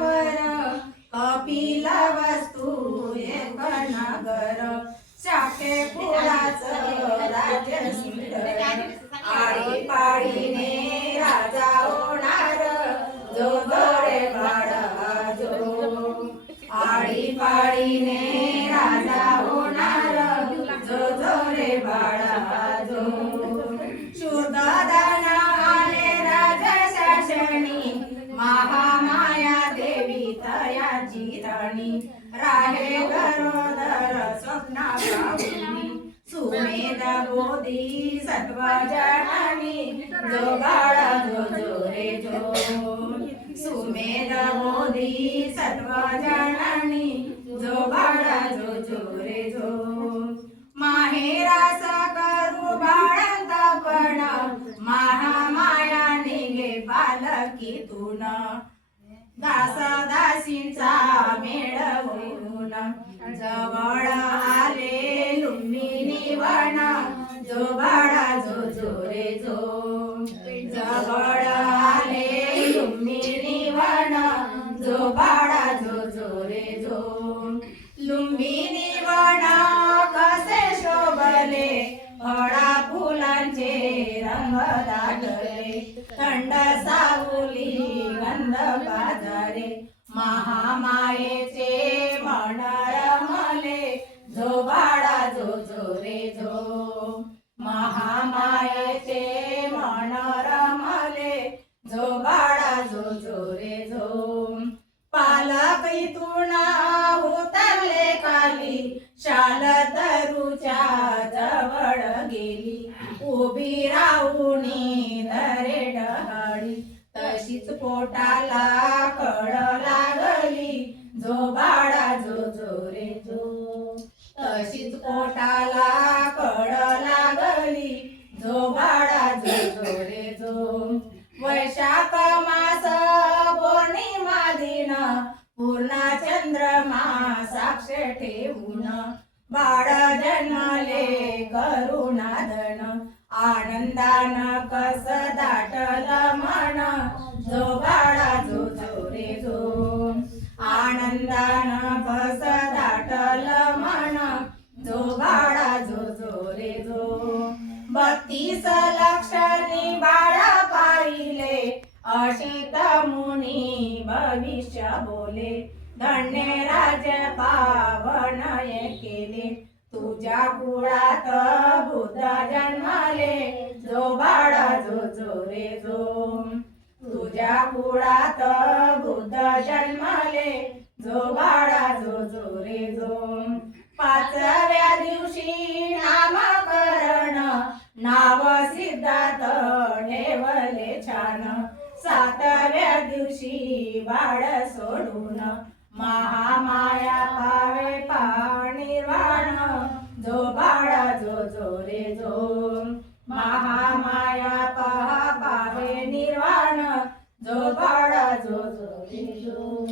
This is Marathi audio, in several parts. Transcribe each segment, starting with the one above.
वर कपिल वस्तू एक नगर शाखे कुळाचं राज्य सिद्ध आळीपाळीने राजा होणार जो रे बाळा जो आळीपाळीने राजा होणार जो रे बाळा जो शूरदान आले राजशासनी महामाया देवी तयाची राणी राहे गरोदर स्वप्ना पाहुनी सुमेध बोधी सत्व जनानी जो बाळा जो रे जो सुमेध बोधी सत्व जनानी जो बाळा जो रे जो माहेरास करू बाळंतपण महामाया निघे पालखीतून दास दासींचा मेळ होऊन जवळ आले लुंबिनी वन जो बाळा जो रे जो जवळ आले लुंबिनी वन जो बाळा जो रे जो लुंबिनी वन कसे शोभले फळा फुलांचे रंग दाटले थंड सावली गंध बाजारे महामायेचे मन रमले जो बाळा जो रे जो महामायेचे मन रमले जो बाळा जो रे जो पालखीतून उतरले खाली शाल तरुच्या जवळ गेली उभी राहुनी धरे डहाळी तशीच पोटाला कळ लागली जो बाळा जो रे जो तशीच पोटाला कळ लागली जो बाळा जो रे जो वैशाख मास पौर्णिमा दिन पूर्ण चंद्रमा साक्ष ठेवून बाळ जन्मले करुणाधन आनंदान कस दाटल मन जो बाळा जो रे जो आनंदान कस दाटल मन जो बाळा जो रे जो 32 लक्षणी बाळ पाहिले अशित मुनी भविष्य बोले धन्य राज पावन केले तुझ्या कुळात बुद्ध जन्माले जो बाळा जो रे जो तुझ्या कुळात बुद्ध जन्माले जो बाळा जो रे जो 5व्या दिवशी नामकरण नाव सिद्धार्थ ठेवले छान 7व्या दिवशी बाळ सोडून महामाया पावे पाणिर्वाण जो बाळा जो रे जो महामाया पावे निर्वाण जो बाळा जो रे जो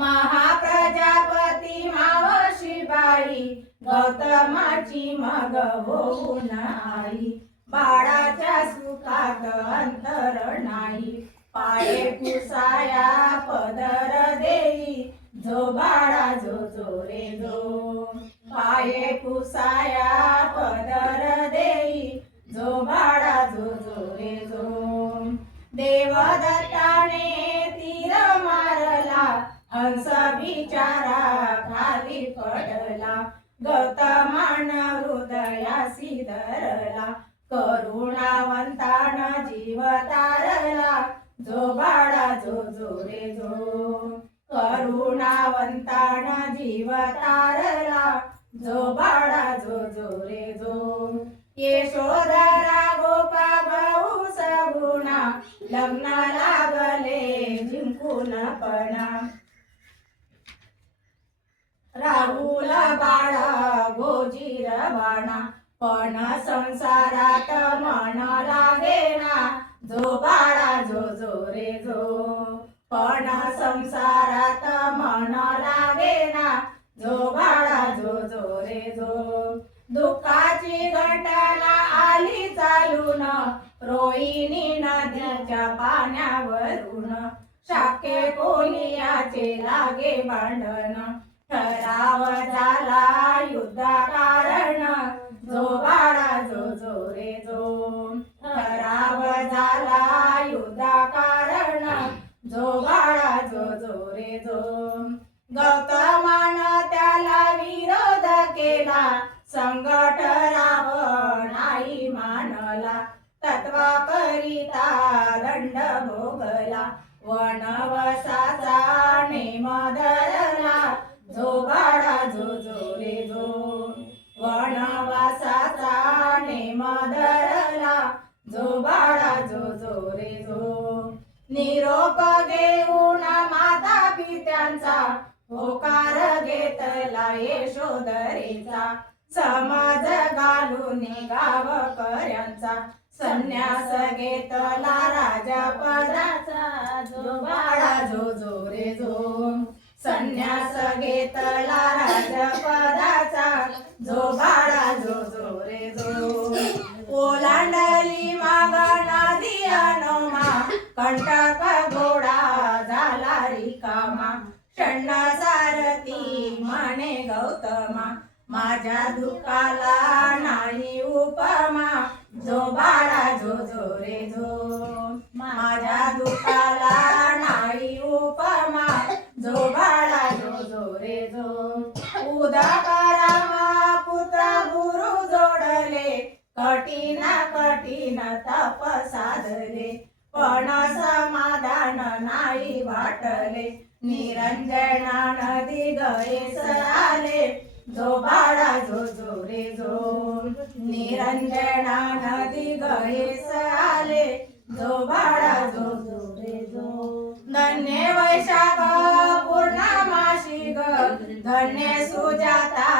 महाप्रजापती मावशीबाई गौतमाची मग होऊन आई बाळाच्या सुखात अंतर नाही पाये पुसाया पदर देई जो बाळा जो रे जो पाये पुसाया पदर देई जो बाळा जो रे जो देवदत्ताने तीर मारला हंस बिचारा खाली पडला गौतमान हृदयासी धरला करुणावंतान जीव तारला जो बाळा जो रे जो करुणावंतान जीव तारला जो बाळा जो रे जो यशोधरा गोपा भाऊ सगुणा लग्न लागले जिंकून पणा राहुल बाळा गोजीर बाणा पण संसारात मन लागेना जो बाळा जो रे जो पण संसारात मन लागेना जो बाळा जो रे जो दुःखाची घटना आली चालून रोहिणी नदीच्या पाण्यावरून शाके कोलियाचे लागे भांडण ठराव झाला युद्ध कारण जो बाळा जो रे जो ठराव झाला युद्ध कारण जो बाळा जो रे जो गौतमान त्याला विरोध केला संकट नाही मानला तत्वा करिता दंड भोगला वनवासाचा नेम धरला जो बाळा जो रे जो वनवासाचा नेम धरला जो बाळा जो रे जो निरोप घेऊन माता पित्यांचा होकार घेतला यशोधरेचा समाज घालून गावकऱ्यांचा संन्यास घेतला राजा पदाचा जो बाळा जो रे जो संन्यास घेतला राजा पदाचा जो बाळा जो रे जो ओलांडली माग नदी अनुमा कंटक घोडा झाला रिकामा षण्ण सारथी म्हणे गौतमा माझ्या दुःखाला नाही उपमा जो बाळा जो रे जो माझ्या दुःखाला नाही उपमा जो बाळा जो रे जो उदाकारामा पुत्र गुरु जोडले कठीण तप साधले पण समाधान नाही वाटले निरंजना नदी गयेस आले जो बाळा जो रे जो निरंजना नदी गयेस आले जो बाळा जो रे जो धन्य वैशाख पूर्णमासी ग धन्य सुजाता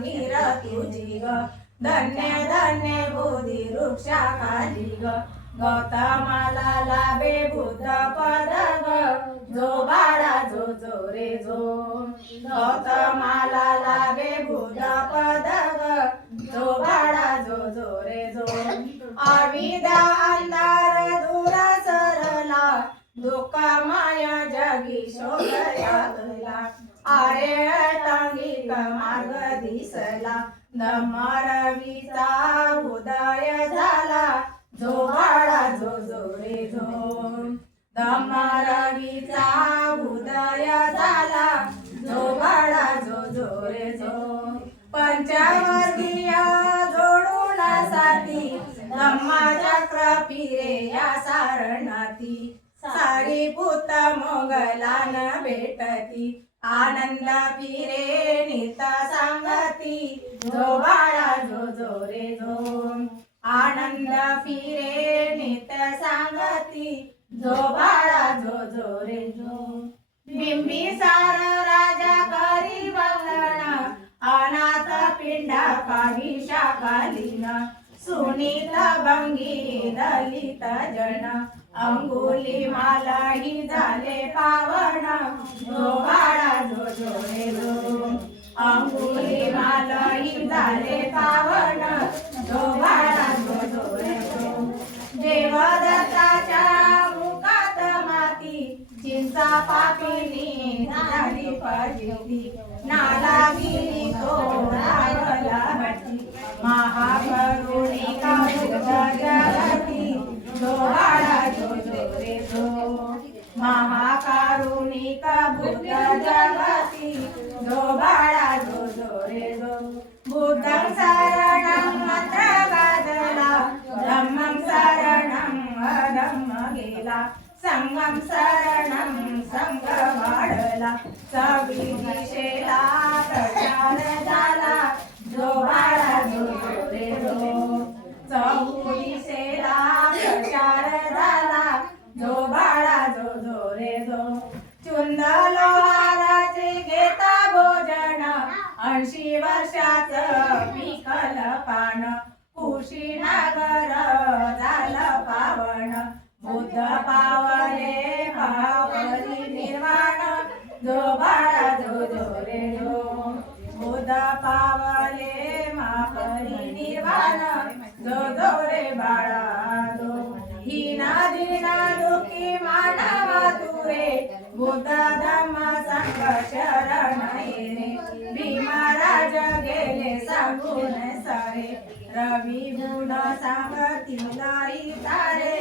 गिर तुझी ग धन्य बोधी वृक्षाखाली ग गौतमाला लाभे बुद्ध पद ग जो बाळा जो रे जो गौतमाला लाभे बुद्ध पद ग जो बाळा जो रे जो अविद्या अंधार दूर सरला दुःख माया जगी शोध लागला आरे टांगिक मार्ग दिसला धम्मरवीचा उदय झाला जो बाळा जो रे जो धम्मरवीचा उदय झाला जो बाळा जो रे जो पंचवर्गीय जोडूनसाठी धम्मचक्र फिरे या सारणाती सारीपुत मोगलान भेटती आनंद फिरे नित सांगती जो बाळा जो रे जो आनंद फिरे नित सांगती जो बाळा जो रे जो बिंबिसार राजा करी वंदन अनाथ पिंडा काही शाकालीन सुनीत भंगी दलित जन अंगुली मालाही झाले पावन जो बाळा जो रे जो अंगुली मालाही झाले पावन जो बाळा जो रे जो देवदत्ताच्या मुखात माती चिंचा पापिनी झाली फजिती नाला गेली तो रावला हटी महाकरुणिका बुद्ध जगती जो बाळा जो रे जो महाकरुणिका बुद्ध जगती जो बाळा जो रे जो बुद्धं शरणं मंत्र गाजला धम्मं शरणं अधम्म गेला संगम शरणं संग वाढला चवी दिशेला प्रचार झाला जो बाळा जो रे जो चहू दिशेला प्रचार झाला जो बाळा जो रे जो चुंद लोहाराचे घेता भोजन 80 वर्षाचं पिकल पान कुशीनगर झालं पावन बुद्ध पावले पावली निर्वाण जो बाळा जो रे जो बुद्ध पावले मापरी निर्वाण जो रे बाळा जो हीना दिना दुखी मानव तुरे बुद्ध धम्म सांगून सारे रवी गुण सांगतीलाई तारे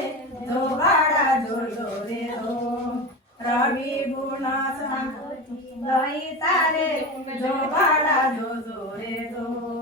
जो बाळा जो जो रे जो रवी गुण सांगतीलाई तारे जो बाळा जो जो रे जो